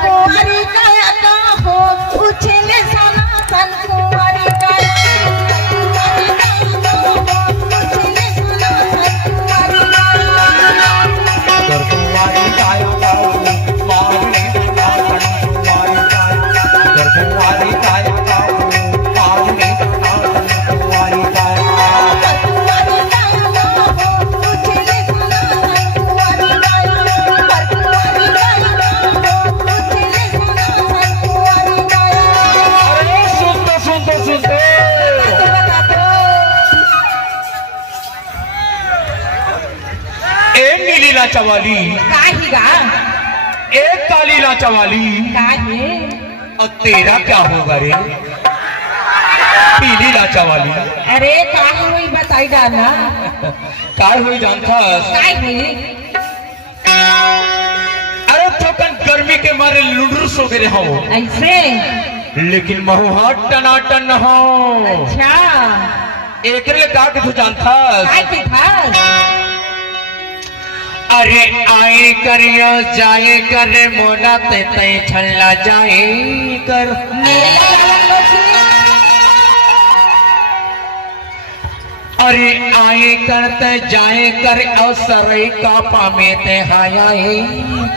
कुंवारी काया का हो उछले सनातन कुंवारी काया चवाली काही गा एक काली लाचावाली काही और तेरा क्या होगा रे पीली लाचावाली। अरे काही हुई बताई डाना काय हुई जानता काय हुई अरे थोकन गर्मी के मारे लुडरू सो गए हो ऐसे लेकिन महुहाट टनाटन हो। अच्छा एक रे का तू जानता काय की था अरे आए करियो जाए कर मोना ते तय छल्ला जाए कर अरे आए करते जाए कर अवसर का पामे ते हायाए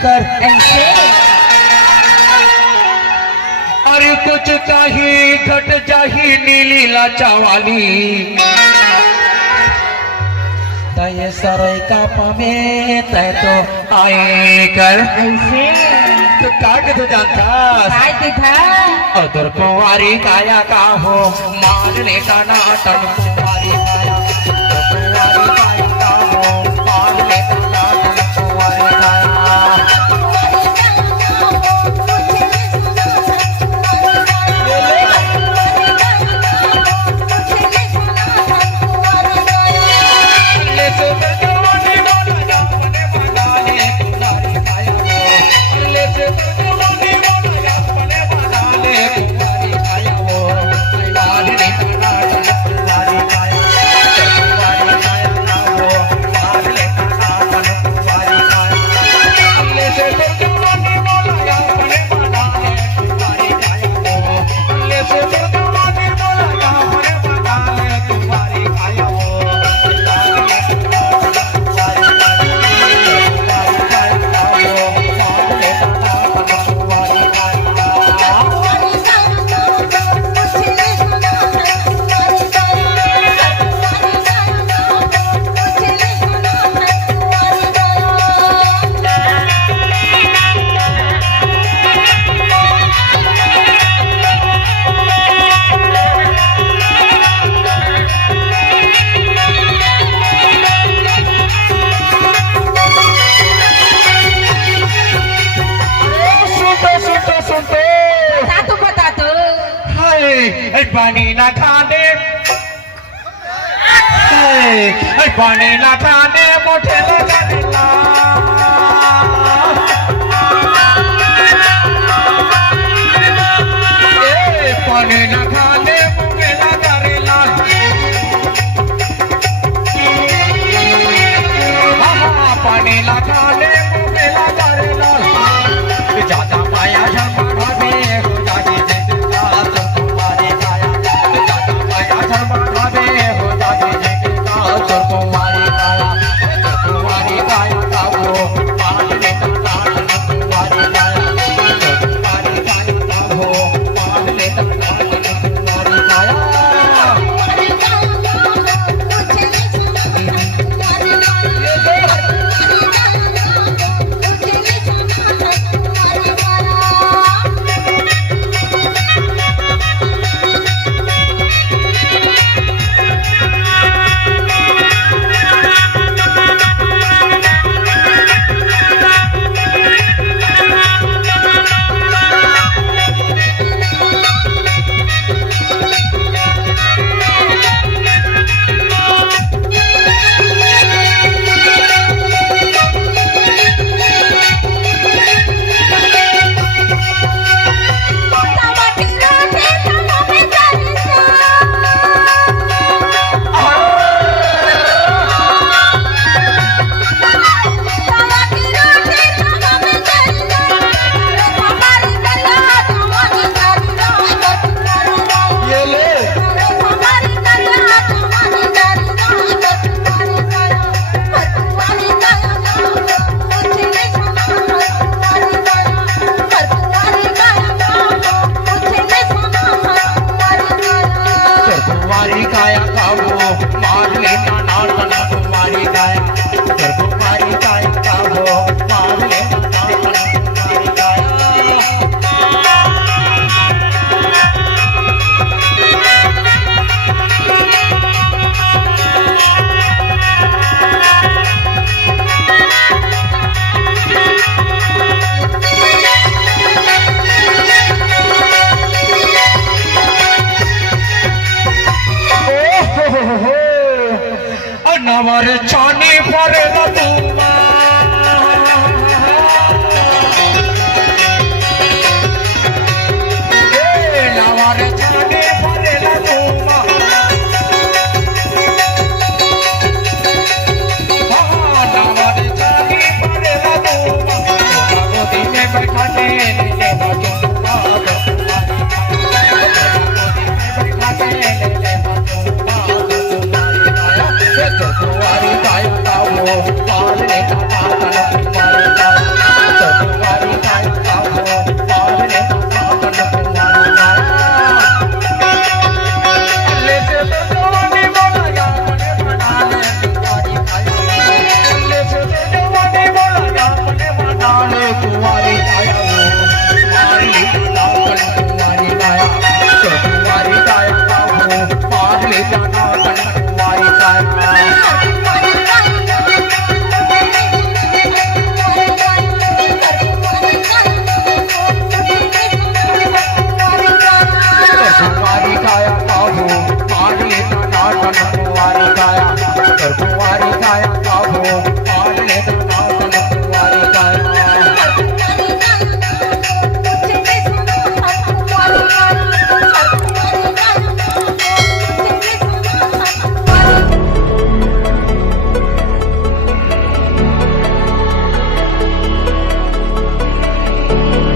कर ऐसे अरे कुछ काही घट जाही नीली लाचावाली तय सराय का पामे तय तो आए कर ऐसे तो काट तो जानता काय की था अदर कुंवारी काया का हो मारने का नाटन कुंवारी काया कुंवारी काया का हो मारने का नाटन कुंवारी पानी ना खाने पानी ना खाने मोटे लगा पानी ना खाने मुझे लगा रेला पानी ना खाने मुझे लगा रेला ज्यादा माया झमा में हो जाती हो जाती कुंवारी काया लावर छानी परेला तुमा लावर छानी परेला तुमा लावर छानी परेला तुमा गोदी में बैठा के ले बचूंगा तुम्हारी काया का हो पालने का तन तुम्हारी काया का हो पालने का